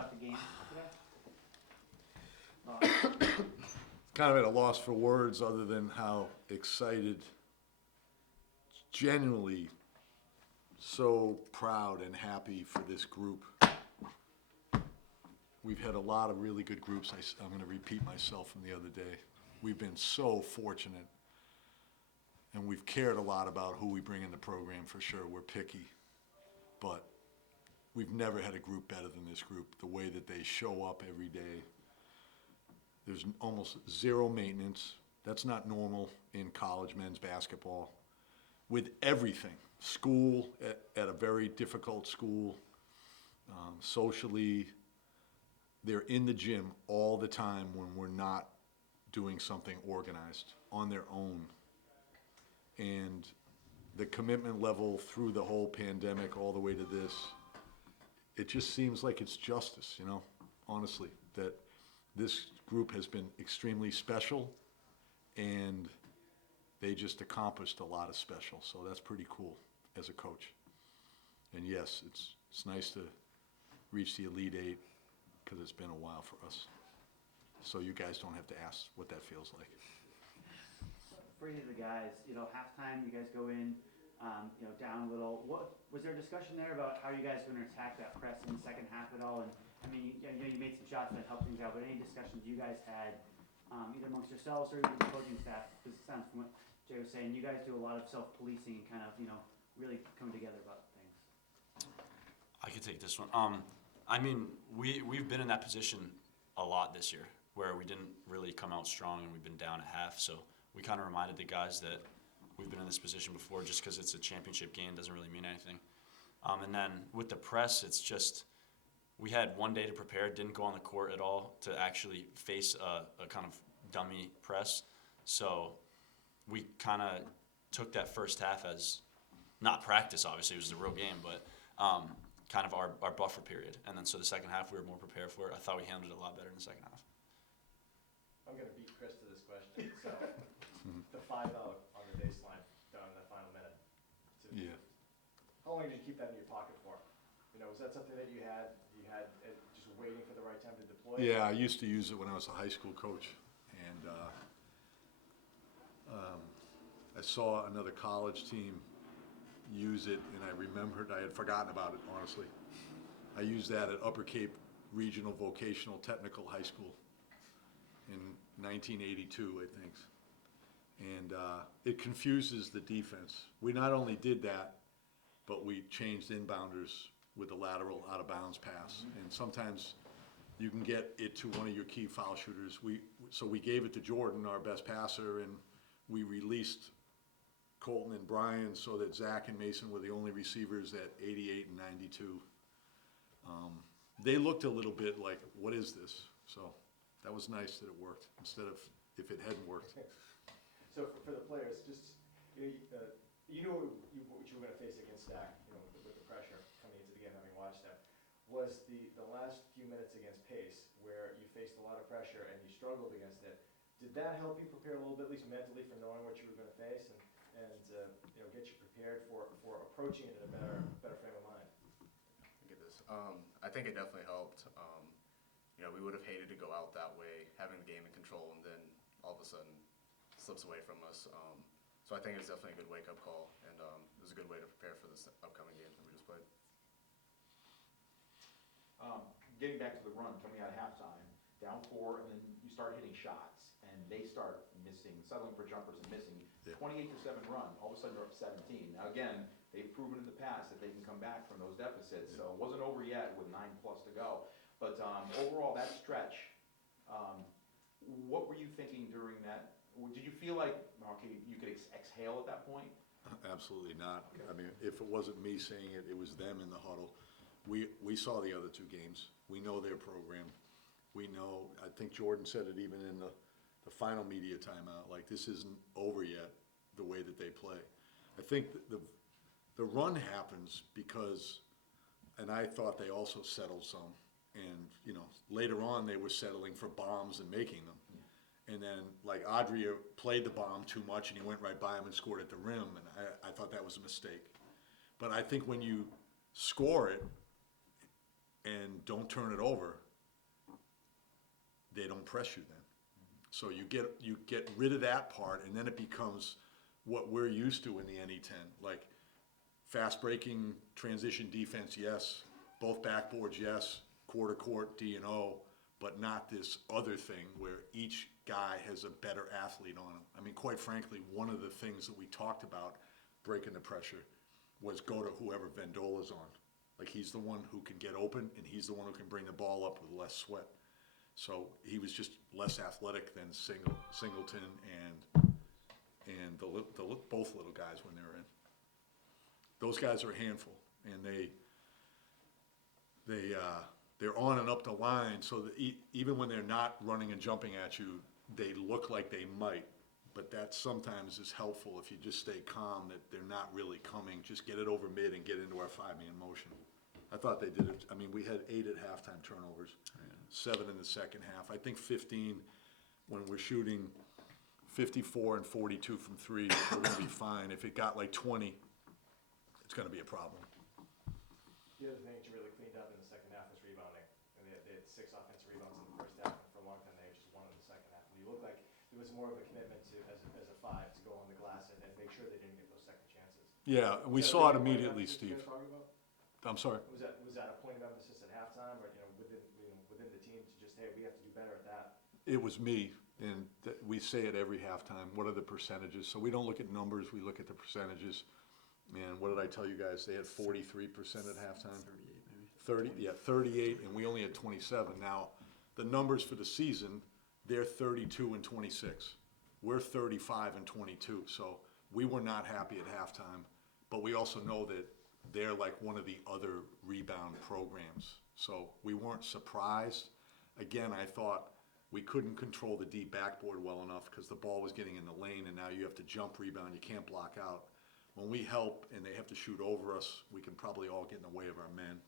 about the game today? Kind of at a loss for words other than how excited, genuinely so proud and happy for this group. We've had a lot of really good groups. I'm going to repeat myself from the other day. We've been so fortunate, and we've cared a lot about who we bring in the program for sure. We're picky, but we've never had a group better than this group. The way that they show up every day. There's almost zero maintenance. That's not normal in college men's basketball. With everything, school at a very difficult school, socially, they're in the gym all the time when we're not doing something organized on their own. And the commitment level through the whole pandemic all the way to this, it just seems like it's justice, you know, honestly, that this group has been extremely special, and they just accomplished a lot of special. So that's pretty cool as a coach. And yes, it's nice to reach the Elite Eight because it's been a while for us. So you guys don't have to ask what that feels like. For any of the guys, halftime, you guys go in, down a little. What was there a discussion there about how you guys are going to attack that press in the second half at all? And I mean, you made some shots that helped things out, but any discussions you guys had, either amongst yourselves or even the coaching staff? Because it sounds from what Jay was saying, you guys do a lot of self-policing and kind of, really come together about things. I could take this one. I mean, we've been in that position a lot this year where we didn't really come out strong and we've been down at half. So we kind of reminded the guys that we've been in this position before. Just because it's a championship game doesn't really mean anything. And then with the press, it's just we had one day to prepare, didn't go on the court at all to actually face a kind of dummy press. So we kind of took that first half as not practice, obviously, it was the real game, but kind of our buffer period. And then so the second half, we were more prepared for it. I thought we handled it a lot better in the second half. I'm going to beat Chris to this question. So the 5-out on the baseline down in the final minute. Yeah. How long did you keep that in your pocket for? Was that something that you had just waiting for the right time to deploy? Yeah, I used to use it when I was a high school coach. And I saw another college team use it, and I remembered, I had forgotten about it, honestly. I used that at Upper Cape Regional Vocational Technical High School in 1982, I think. And it confuses the defense. We not only did that, but we changed inbounders with the lateral out-of-bounds pass. And sometimes you can get it to one of your key foul shooters. So we gave it to Jordan, our best passer, and we released Colton and Brian so that Zach and Mason were the only receivers at 88 and 92. They looked a little bit like, what is this? So that was nice that it worked instead of if it hadn't worked. So for the players, just you knew what you were going to face against Stack, with the pressure coming into the game, having watched that. Was the last few minutes against Pace, where you faced a lot of pressure and you struggled against it, did that help you prepare a little bit, at least mentally, for knowing what you were going to face and get you prepared for approaching it in a better frame of mind? Get this. I think it definitely helped. We would have hated to go out that way, having the game in control, and then all of a sudden slips away from us. So I think it's definitely a good wake-up call, and it was a good way to prepare for this upcoming game that we just played. Getting back to the run, coming out of halftime, down 4, and then you start hitting shots, and they start missing, settling for jumpers and missing. Yeah. 28-7 run, all of a sudden you're up 17. Now again, they've proven in the past that they can come back from those deficits, so it wasn't over yet with 9+ to go. But overall, that stretch, what were you thinking during that? Did you feel like, okay, you could exhale at that point? Absolutely not. Okay. I mean, if it wasn't me saying it, it was them in the huddle. We saw the other two games. We know their program. We know, I think Jordan said it even in the final media timeout, like this isn't over yet, the way that they play. I think the run happens because, and I thought they also settled some, and later on they were settling for bombs and making them. And then, like, Adria played the bomb too much, and he went right by him and scored at the rim, and I thought that was a mistake. But I think when you score it, and don't turn it over, they don't press you then. So you get rid of that part, and then it becomes what we're used to in the NE10, like fast breaking transition defense, yes, both backboards, yes, quarter court, D&O, but not this other thing where each guy has a better athlete on him. I mean, quite frankly, one of the things that we talked about breaking the pressure was go to whoever Vendola's on. Like, he's the one who can get open, and he's the one who can bring the ball up with less sweat. So he was just less athletic than Singleton and both little guys when they were in. Those guys are a handful, and they're on and up the line, so that even when they're not running and jumping at you, they look like they might. But that sometimes is helpful if you just stay calm, that they're not really coming. Just get it over mid and get into our 5-man motion. I thought they did it. I mean, we had 8 at halftime turnovers, 7 in the second half. I think 15 when we're shooting 54 and 42 from 3, we're going to be fine. If it got like 20, it's going to be a problem. The other thing that you really cleaned up in the second half was rebounding. And they had 6 offensive rebounds in the first half, and for a long time they had just 1 in the second half. And you looked like there was more of a commitment to, as a 5, to go on the glass and make sure they didn't get those second chances. Yeah, we Was that saw it a point of immediately, emphasis you Steve. guys talking about? I'm sorry. Was that a point of emphasis at halftime, or within the team to just, hey, we have to do better at that? It was me, and we say it every halftime. What are the percentages? So we don't look at numbers, we look at the percentages. And what did I tell you guys? They had 43% at halftime? 38 maybe. 38, and we only had 27. Now, the numbers for the season, they're 32 and 26. We're 35 and 22, so we were not happy at halftime. But we also know that they're like one of the other rebound programs. So we weren't surprised. Again, I thought we couldn't control the deep backboard well enough because the ball was getting in the lane, and now you have to jump rebound. You can't block out. When we help and they have to shoot over us, we can probably all get in the way of our men.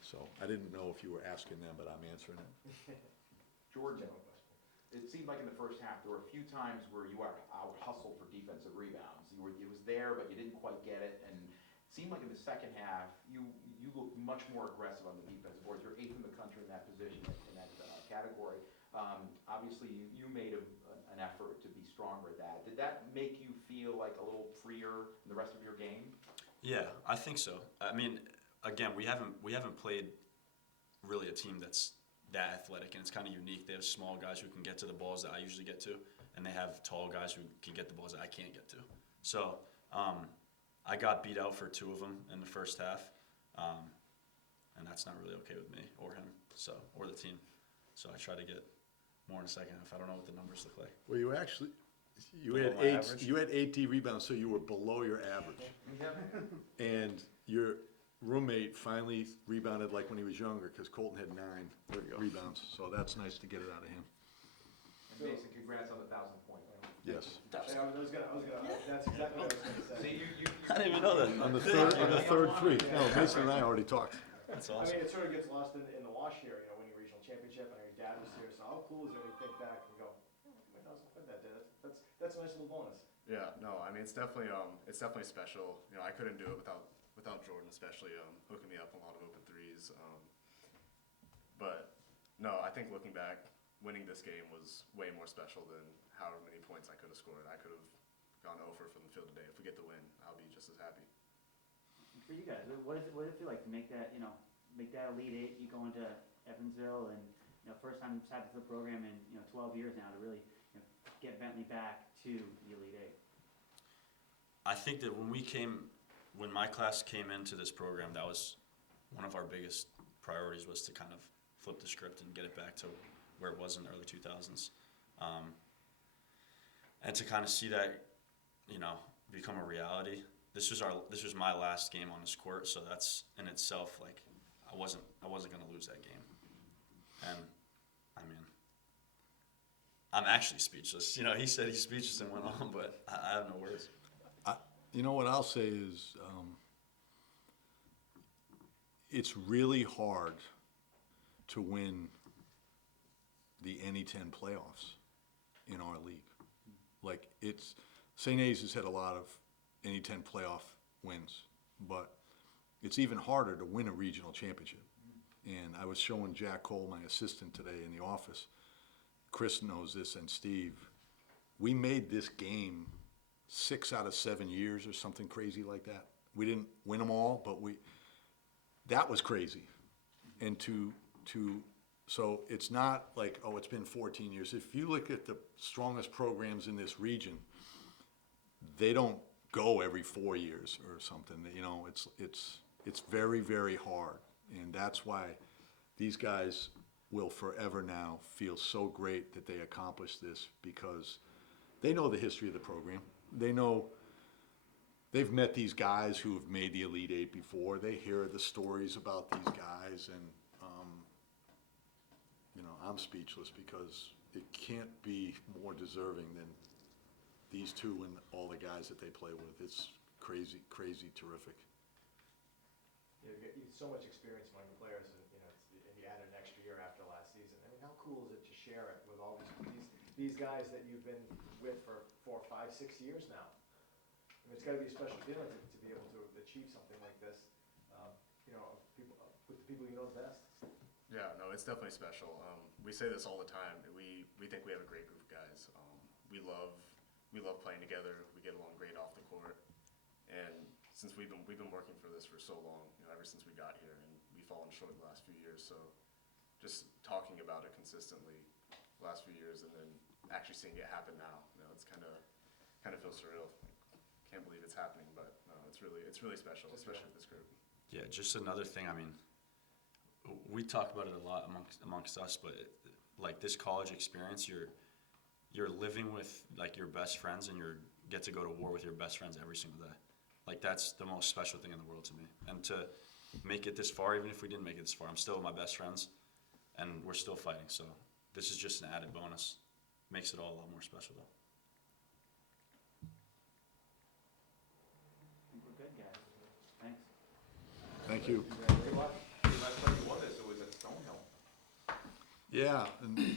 So I didn't know if you were asking them, but I'm answering it. Jordan, it seemed like in the first half, there were a few times where you were out hustled for defensive rebounds. It was there, but you didn't quite get it. And it seemed like in the second half, you looked much more aggressive on the defensive boards. You're 8th in the country in that position, in that category. Obviously, you made an effort to be stronger at that. Did that make you feel like a little freer in the rest of your game? Yeah, I think so. I mean, again, we haven't played really a team that's that athletic, and it's kind of unique. They have small guys who can get to the balls that I usually get to, and they have tall guys who can get the balls that I can't get to. So I got beat out for 2 of them in the first half, and that's not really okay with me or him, or the team. So I try to get more in the second half. I don't know what the numbers look like. Well, you actually, you Below had my average? you had 8 D rebounds, so you were below your average. And your roommate finally rebounded like when he was younger, because Colton had 9 rebounds. So that's nice to get it out of him. And Mason, congrats on the 1,000-point. Yes. That's exactly what I was gonna say. See, you I didn't even know that. On the third three. No, Mason and I already talked. That's I awesome. mean, it sort of gets lost in the wash here, winning a regional championship. I know your dad was here, so how cool is it when you think back and go, wait, I was with that, Dad. That's a nice little bonus. Yeah, no, I mean, it's definitely special. I couldn't do it without Jordan, especially hooking me up a lot of open threes. But no, I think looking back, winning this game was way more special than however many points I could have scored. I could have gone over from the field today. If we get the win, I'll be just as happy. For you guys, what does it feel like to make that, make that Elite 8? You go into Evansville and, first time side of the program in, 12 years now to really, get Bentley back to the Elite 8. I think that when my class came into this program, that was one of our biggest priorities, was to kind of flip the script and get it back to where it was in the early 2000s. And to kind of see that, become a reality. This was my last game on this court, so that's in itself, like, I wasn't gonna lose that game. And I mean, I'm actually speechless. He said he's speechless and went on, but I have no words. You know what I'll say is, it's really hard to win the NE10 playoffs in our league. Like, St. A's has had a lot of NE10 playoff wins, but it's even harder to win a regional championship. And I was showing Jack Cole, my assistant, today in the office. Chris knows this, and Steve. We made this game 6 out of 7 years or something crazy like that. We didn't win them all, but that was crazy. And so it's not like, oh, it's been 14 years. If you look at the strongest programs in this region, they don't go every 4 years or something. You know, it's very, very hard. And that's why these guys will forever now feel so great that they accomplished this, because they know the history of the program. They know they've met these guys who have made the Elite Eight before. They hear the stories about these guys, and you know, I'm speechless, because it can't be more deserving than these two and all the guys that they play with. It's crazy, crazy terrific. You get so much experience among the players, and and you added an extra year after last season. I mean, how cool is it to share it with all these guys that you've been with for 4, 5, 6 years now? I mean, it's got to be a special feeling to be able to achieve something like this, with the people you know the best. Yeah, no, it's definitely special. We say this all the time. We think we have a great group of guys. We love playing together. We get along great off the court. And since we've been working for this for so long, ever since we got here, and we've fallen short the last few years. So just talking about it consistently the last few years, and then actually seeing it happen now, it's kind of feels surreal. Can't believe it's happening, but no, it's really special, especially with this group. Yeah, just another thing. I mean, we talk about it a lot amongst us, but like this college experience, you're living with like your best friends, and you get to go to war with your best friends every single day. Like, that's the most special thing in the world to me. And to make it this far, even if we didn't make it this far, I'm still with my best friends, and we're still fighting. So this is just an added bonus. Makes it all a lot more special, though. I think we're good, guys. Thanks. Thank you. The last time you won this, it was at Stonehill. Yeah, and